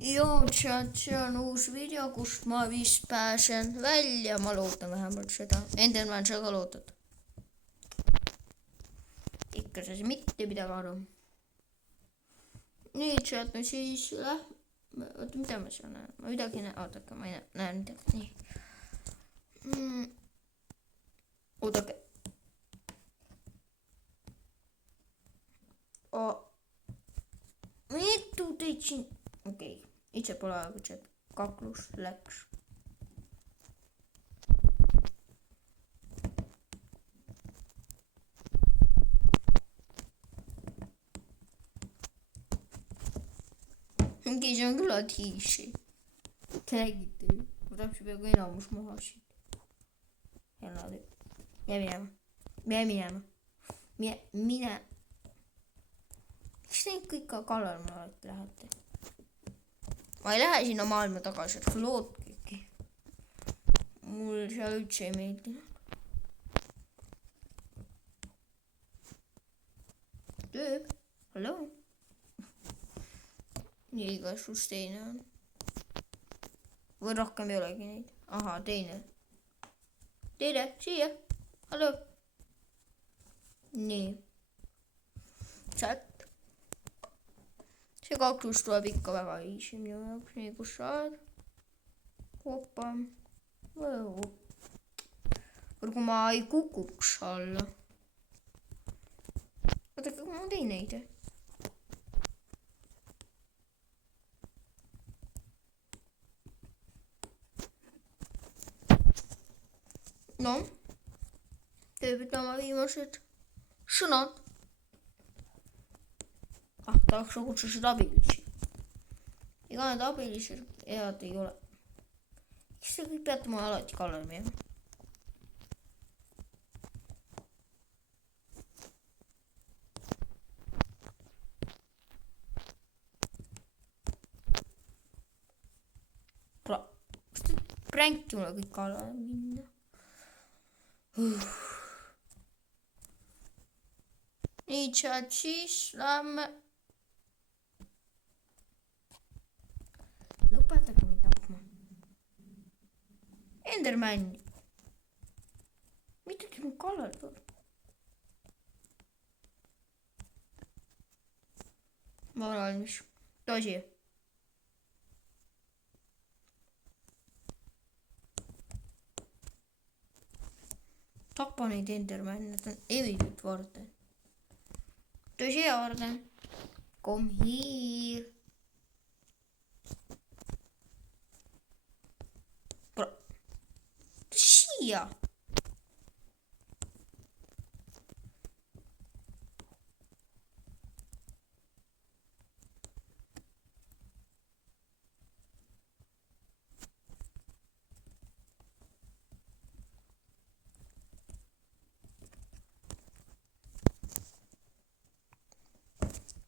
Joo, chat, see on uus video, kust ma vist pääsen välja, ma loodan vähemalt seda. Enderman, sa ka loodad? Ikka sa mitte midagi aru. Nii, chat, no siis lähme, oota, mida ma seal näen? Ma midagi näen, oodake, ma näen midagi, nii. Oodake. Mitu teid siin? Okei, itse pole aega, chat. Kaklus läks. Mingi see on küll adhiisi. Te nägite ju. Ma tahaks peaaegu enamus maha siit. Jälle adhi. Mine minema. Miks neid kõik kallal ma alati lähete? Ma ei lähe sinna maailma tagasi, et loodke ikka. Mul seal üldse ei meeldi. Tööb. Hallo? Nii, kas sus teine on? Või rohkem ei olegi neid? Aha, teine. Teine, siia. Hallo? Nii. Chat. See kaklus tuleb ikka väga easy minu jaoks. Nii, kus sa oled? Hoppa. Kui ma ei kukuks alla. Oota, kui ma tein neid? No, te ütlete oma viimased sõnad. Tahaks kutsuda abilisi. Ega need abilised head ei ole. Miks te kõik peate mulle alati kallal minema? Kas te pränki mulle kõik kallale minna? Nii, chat, siis lähme. Lõpetage mind tapma. Enderman. Midagi mu kallal tuleb. Ma olen valmis. Too siia. Tapa neid Enderman, need on evilt varde. Too siia varde. Come here. Siia.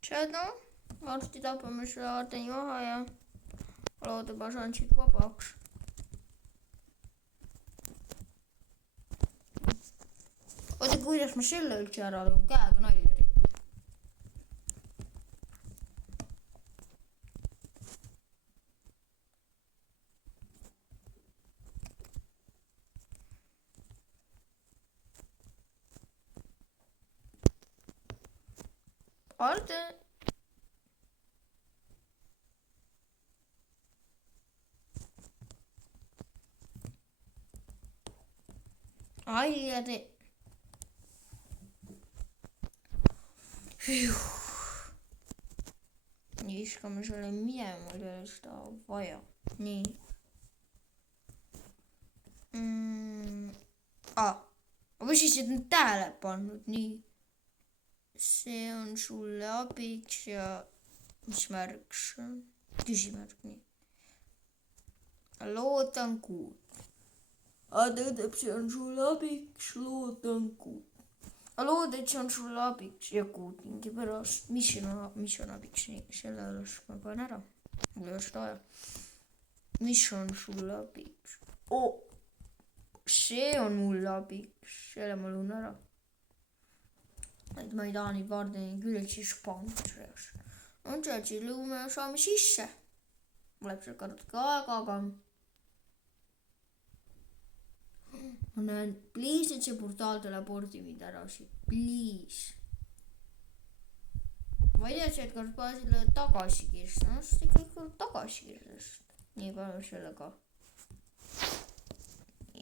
Tšad, no, varsti tapame selle Ardeni maha ja loodab, ma saan siit vabaks. Oota, kuidas ma selle üldse ära lõun? Käega nalja teen. Arden. Ai, ja te... Nii, viskame selle minema, mul ei ole seda vaja. Nii. Aga siis et nüüd tähele pannud, nii. See on sulle abiks ja mis märk see on? Küsimärk, nii. Loodan kuud. Tõdeb, see on sulle abiks, loodan kuud. Loodan, et see on sulle abiks ja kuud mingi pärast. Mis on abiks, nii, selle alles ma panen ära. Mul ei ole seda aja. Mis on sulle abiks? See on mulle abiks, selle ma lõun ära. Et ma ei taha neid Vardeni küll, et siis spawnid reas. On see, et siis lõume saame sisse. läheb sealt natuke aega, aga ma näen, please, et see portaal telepordi mind ära siit, please. ma ei tea, et sealt kord baasile tagasi kirstast, ikka tagasi kirstast. nii, paneme selle ka.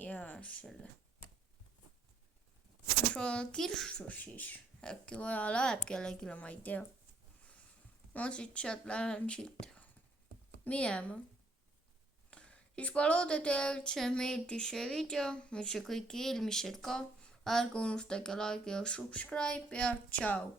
ja selle. kirstus siis, äkki vaja läheb kellelegi, ma ei tea. ma siit sealt lähen siit minema. siis ma loodan, et teile üldse meeldis see video, üldse kõik eelmised ka. ärge unustage like ja subscribe ja tšau.